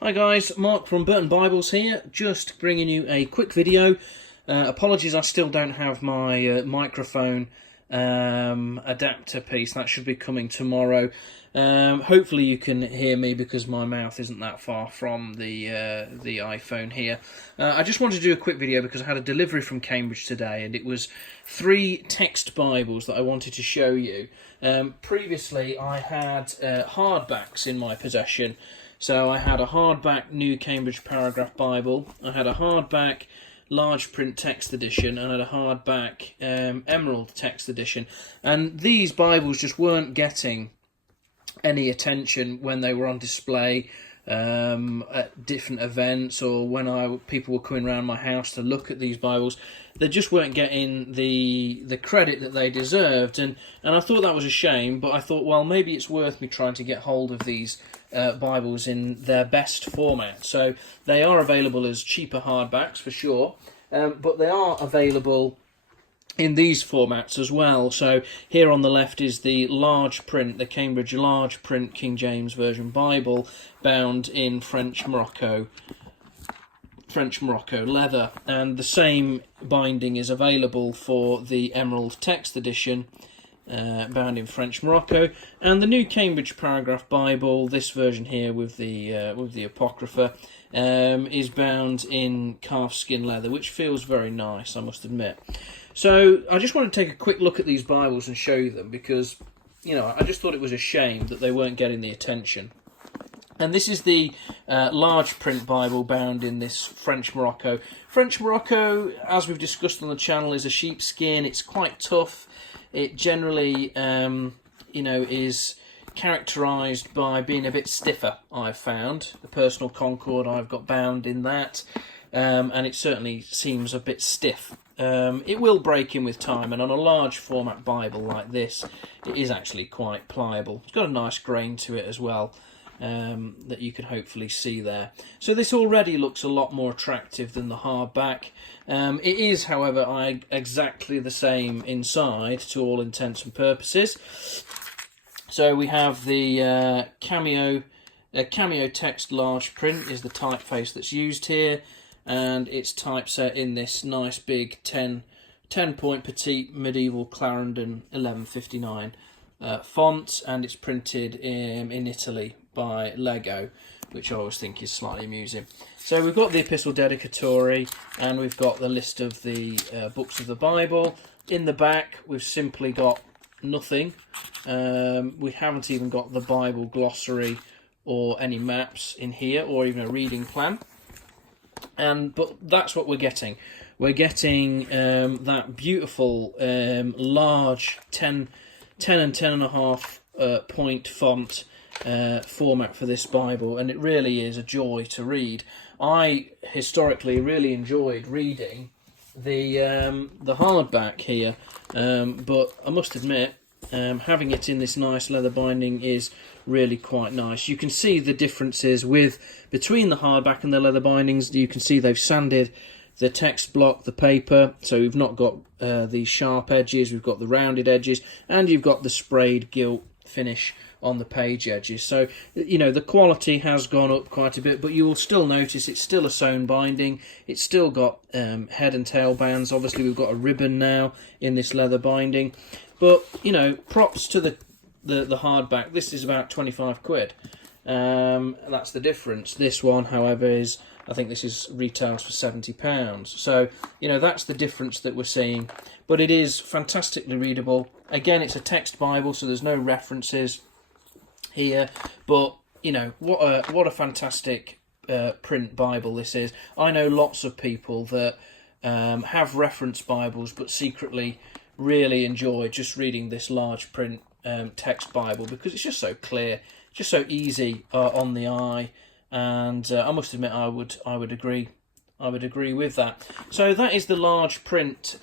Hi guys, Mark from KJV Bibles here, just bringing you a quick video. Apologies, I still don't have my microphone adapter piece. That should be coming tomorrow. Hopefully you can hear me because my mouth isn't that far from the iPhone here. I just wanted to do a quick video because I had a delivery from Cambridge today, and it was 3 text Bibles that I wanted to show you. Previously I had hardbacks in my possession. So I had a hardback New Cambridge Paragraph Bible, I had a hardback large print text edition, and I had a hardback emerald text edition. And these Bibles just weren't getting any attention when they were on display at different events, or when people were coming around my house to look at these Bibles. They just weren't getting the credit that they deserved, and I thought that was a shame. But I thought, well, maybe it's worth me trying to get hold of these Bibles in their best format. So they are available as cheaper hardbacks for sure, but they are available in these formats as well. So here on the left is the large print, the Cambridge large print King James Version Bible, bound in French Morocco leather, and the same binding is available for the Emerald Text Edition, bound in French Morocco, and the New Cambridge Paragraph Bible, this version here with the Apocrypha, is bound in calfskin leather, which feels very nice, I must admit. So I just want to take a quick look at these Bibles and show you them, because I just thought it was a shame that they weren't getting the attention. And this is the large print Bible bound in this French Morocco. French Morocco, as we've discussed on the channel, is a sheepskin. It's quite tough. It generally, is characterised by being a bit stiffer, I've found. The Personal Concord I've got bound in that, and it certainly seems a bit stiff. It will break in with time, and on a large format Bible like this, it is actually quite pliable. It's got a nice grain to it as well, that you can hopefully see there. So this already looks a lot more attractive than the hardback. It is, however, exactly the same inside to all intents and purposes. So we have the cameo text large print is the typeface that's used here, and it's typeset in this nice big 10-point petite medieval Clarendon 1159 font, and it's printed in Italy by Lego, which I always think is slightly amusing. So we've got the Epistle Dedicatory, and we've got the list of the books of the Bible. In the back we've simply got nothing. We haven't even got the Bible glossary or any maps in here, or even a reading plan. But that's what we're getting. We're getting that beautiful large 10 and 10.5 point font format for this Bible, and it really is a joy to read. I historically really enjoyed reading the hardback here, but I must admit, having it in this nice leather binding is really quite nice. You can see the differences between the hardback and the leather bindings. You can see they've sanded the text block, the paper, so we've not got these sharp edges, we've got the rounded edges, and you've got the sprayed gilt finish on the page edges. So the quality has gone up quite a bit, but you will still notice it's still a sewn binding. It's still got head and tail bands. Obviously we've got a ribbon now in this leather binding, but props to the hardback. This is about 25 quid. That's the difference. This one, however, I think this is retails for £70. So that's the difference that we're seeing, but it is fantastically readable. Again, it's a text Bible, so there's no references here, but what a fantastic print Bible this is. I know lots of people that have reference Bibles but secretly really enjoy just reading this large print text Bible, because it's just so clear, just so easy on the eye, and I must admit I would agree with that. So that is the large print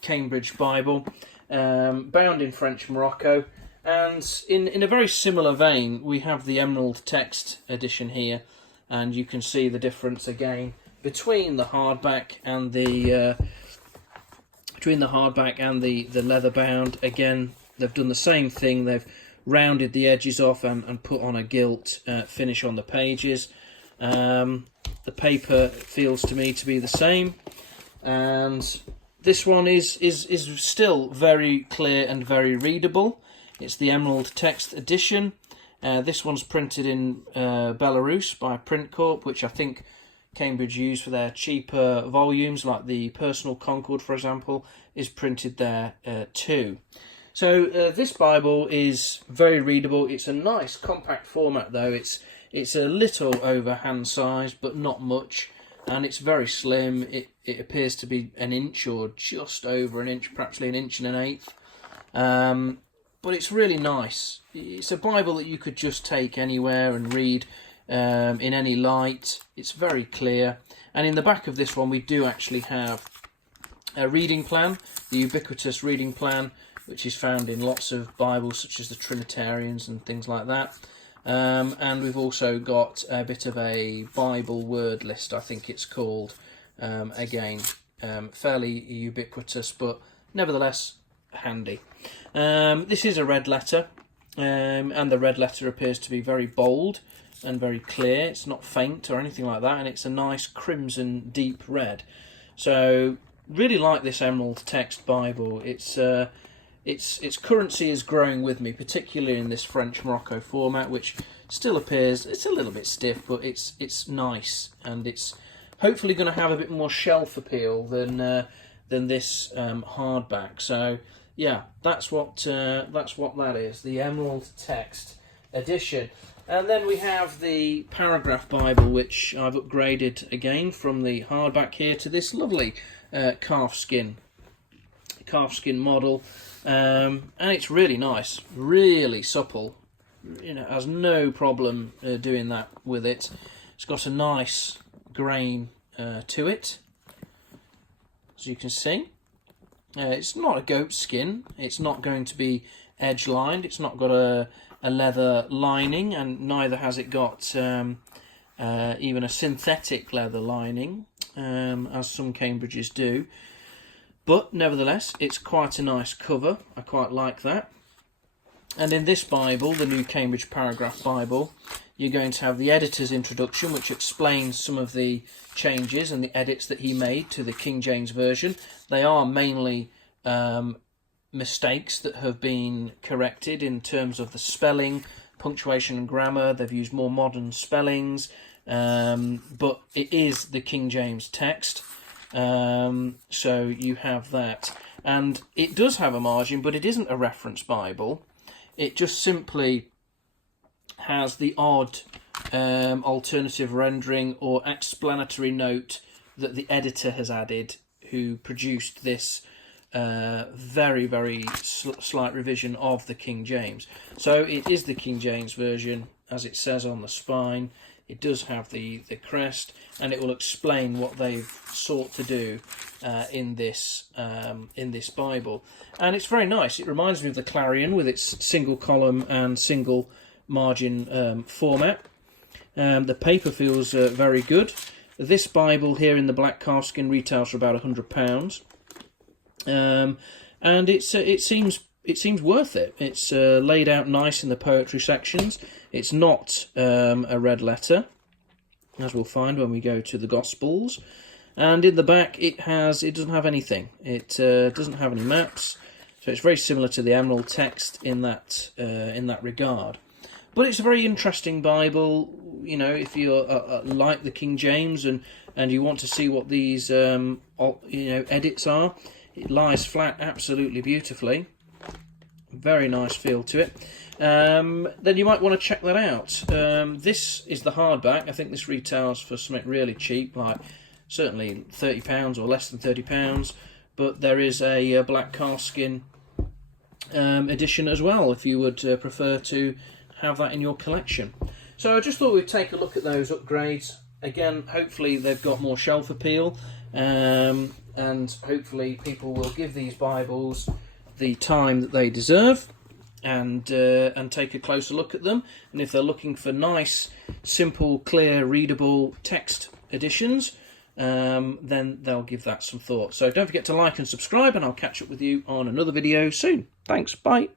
Cambridge Bible, bound in French Morocco. And in a very similar vein, we have the Emerald Text Edition here, and you can see the difference again between the hardback and the leather bound. Again, they've done the same thing. They've rounded the edges off and put on a gilt finish on the pages. The paper feels to me to be the same, and this one is still very clear and very readable. It's the Emerald Text Edition. This one's printed in Belarus by Print Corp, which I think Cambridge use for their cheaper volumes, like the Personal Concord, for example, is printed there too. So this Bible is very readable. It's a nice compact format though. It's a little over hand size, but not much, and it's very slim. It appears to be an inch or just over an inch, perhaps an inch and an eighth. But it's really nice. It's a Bible that you could just take anywhere and read in any light. It's very clear. And in the back of this one, we do actually have a reading plan, the ubiquitous reading plan, which is found in lots of Bibles, such as the Trinitarians and things like that. And we've also got a bit of a Bible word list, I think it's called. Again, fairly ubiquitous, but nevertheless handy. This is a red letter, and the red letter appears to be very bold and very clear. It's not faint or anything like that, and it's a nice crimson deep red. So really like this Emerald Text Bible. Its currency is growing with me, particularly in this French Morocco format, which still appears, it's a little bit stiff, but it's nice, and it's hopefully going to have a bit more shelf appeal than this hardback. So yeah, that's what that is, the Emerald Text Edition. And then we have the Paragraph Bible, which I've upgraded again from the hardback here to this lovely calfskin model. And it's really nice, really supple. Has no problem doing that with it. It's got a nice grain to it, as you can see. It's not a goat skin. It's not going to be edge lined. It's not got a leather lining, and neither has it got even a synthetic leather lining, as some Cambridges do. But nevertheless, it's quite a nice cover. I quite like that. And in this Bible, the new Cambridge Paragraph Bible, you're going to have the editor's introduction, which explains some of the changes and the edits that he made to the King James Version. They are mainly mistakes that have been corrected in terms of the spelling, punctuation and grammar. They've used more modern spellings, but it is the King James text. So you have that, and it does have a margin, but it isn't a reference Bible. It just simply has the odd alternative rendering or explanatory note that the editor has added, who produced this very, very slight revision of the King James. So it is the King James Version, as it says on the spine. It does have the crest, and it will explain what they've sought to do in this Bible. And it's very nice. It reminds me of the Clarion with its single column and single margin format. The paper feels very good. This Bible here in the black calfskin retails for about £100, and it seems worth it. It's laid out nice in the poetry sections. It's not a red letter, as we'll find when we go to the Gospels. And in the back, it doesn't have anything. It doesn't have any maps, so it's very similar to the Emerald Text in that regard. But it's a very interesting Bible. If you like the King James and you want to see what these edits are, it lies flat absolutely beautifully. Very nice feel to it. Then you might want to check that out. This is the hardback. I think this retails for something really cheap, like certainly £30 or less than £30. But there is a black calfskin edition as well, if you would prefer to have that in your collection. So I just thought we'd take a look at those upgrades. Again, hopefully they've got more shelf appeal, and hopefully people will give these Bibles the time that they deserve, and take a closer look at them. And if they're looking for nice, simple, clear, readable text editions, then they'll give that some thought. So don't forget to like and subscribe, and I'll catch up with you on another video soon. Thanks, bye.